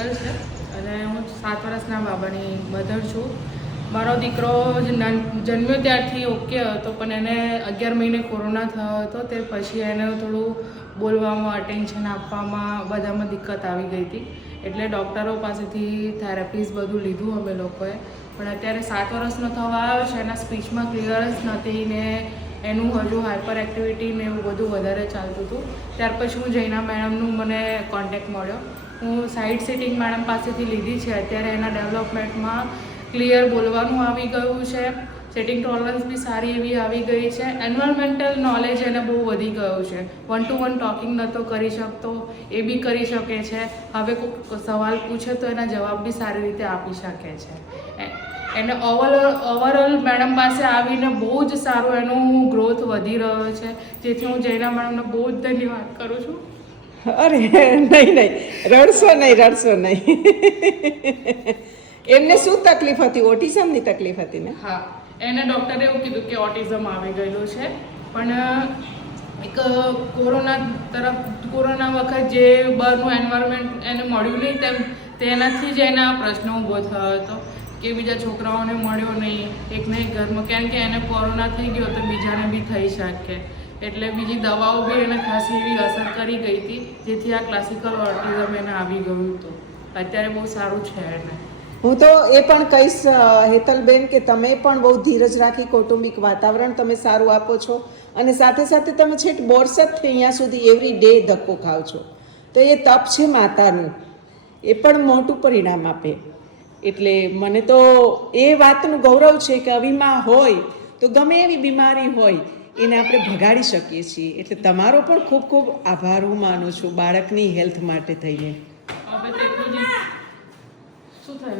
હેતલ છે અને હું 7 વર્ષના બાબાની મધર છું. મારો દીકરો જન્મ્યો ત્યારથી ઓકે હતો, પણ એને 11 મહિને કોરોના થયો હતો. તે પછી એને થોડું બોલવામાં, અટેન્શન આપવામાં બધામાં દિક્કત આવી ગઈ હતી. એટલે ડૉક્ટરો પાસેથી થેરાપીઝ બધું લીધું અમે લોકોએ. પણ અત્યારે 7 વર્ષનો થવા આવ્યો છે, એના સ્પીચમાં ક્લિયરન્સ નથી ને એનું હજુ હાઇપર એક્ટિવિટી ને એવું બધું વધારે ચાલતું હતું. ત્યાર પછી હું જૈના મેડમનું મને કોન્ટેક્ટ મળ્યો. હું સાઇડ સિટિંગ મેડમ પાસેથી લીધી છે. અત્યારે એના ડેવલપમેન્ટમાં ક્લિયર બોલવાનું આવી ગયું છે, સિટિંગ ટોલરન્સ બી સારી એવી આવી ગઈ છે, એન્વાયરમેન્ટલ નોલેજ એને બહુ વધી ગયું છે. 1 to 1 ટોકિંગ નહોતો કરી શકતો, એ બી કરી શકે છે. હવે કોઈ સવાલ પૂછે તો એના જવાબ બી સારી રીતે આપી શકે છે. એને ઓવરઓલ મેડમ પાસે આવીને બહુ જ સારું એનું ગ્રોથ વધી રહ્યો છે, જેથી હું જૈના મેડમને બહુ જ ધન્યવાદ કરું છું. અરે નહીં, રડશો નહીં. એમને શું તકલીફ હતી? ઓટિઝમની તકલીફ હતી ને? હા, એને ડૉક્ટરે એવું કીધું કે ઓટિઝમ આવી ગયેલું છે, પણ એક કોરોના વખત જે બહારનું એન્વાયરમેન્ટ એને મળ્યું નહીં તેનાથી જ એના પ્રશ્નો ઊભો થયો હતો કે બીજા છોકરાઓને મળ્યો નહીં એકને એક ઘરમાં, કેમ કે એને કોરોના થઈ ગયો તો બીજાને બી થઈ શકે. એટલે બીજી દવાઓ બી એને ખાસી એવી અસર કરી ગઈ હતી, જેથી આ ક્લાસિકલ ઓટિઝમ એને આવી ગયું હતું. અત્યારે બહુ સારું છે એને. હું તો એ પણ કહીશ હેતલબેન કે તમે પણ બહુ ધીરજ રાખી કૌટુંબિક વાતાવરણ તમે સારું આપો છો અને સાથે સાથે તમે છેક બોરસદથી અહીંયા સુધી એવરી ડે ધક્કો ખાવ છો, તો એ તપ છે માતાનું, એ પણ મોટું પરિણામ આપે. એટલે મને તો એ વાતનું ગૌરવ છે કે અવીમાં હોય તો ગમે એવી બીમારી હોય એને આપણે ભગાડી શકીએ છીએ. એટલે તમારો પણ ખૂબ ખૂબ આભાર હું માનું છું બાળકની હેલ્થ માટે થઈને. હવે તેટલું જ શું થયું?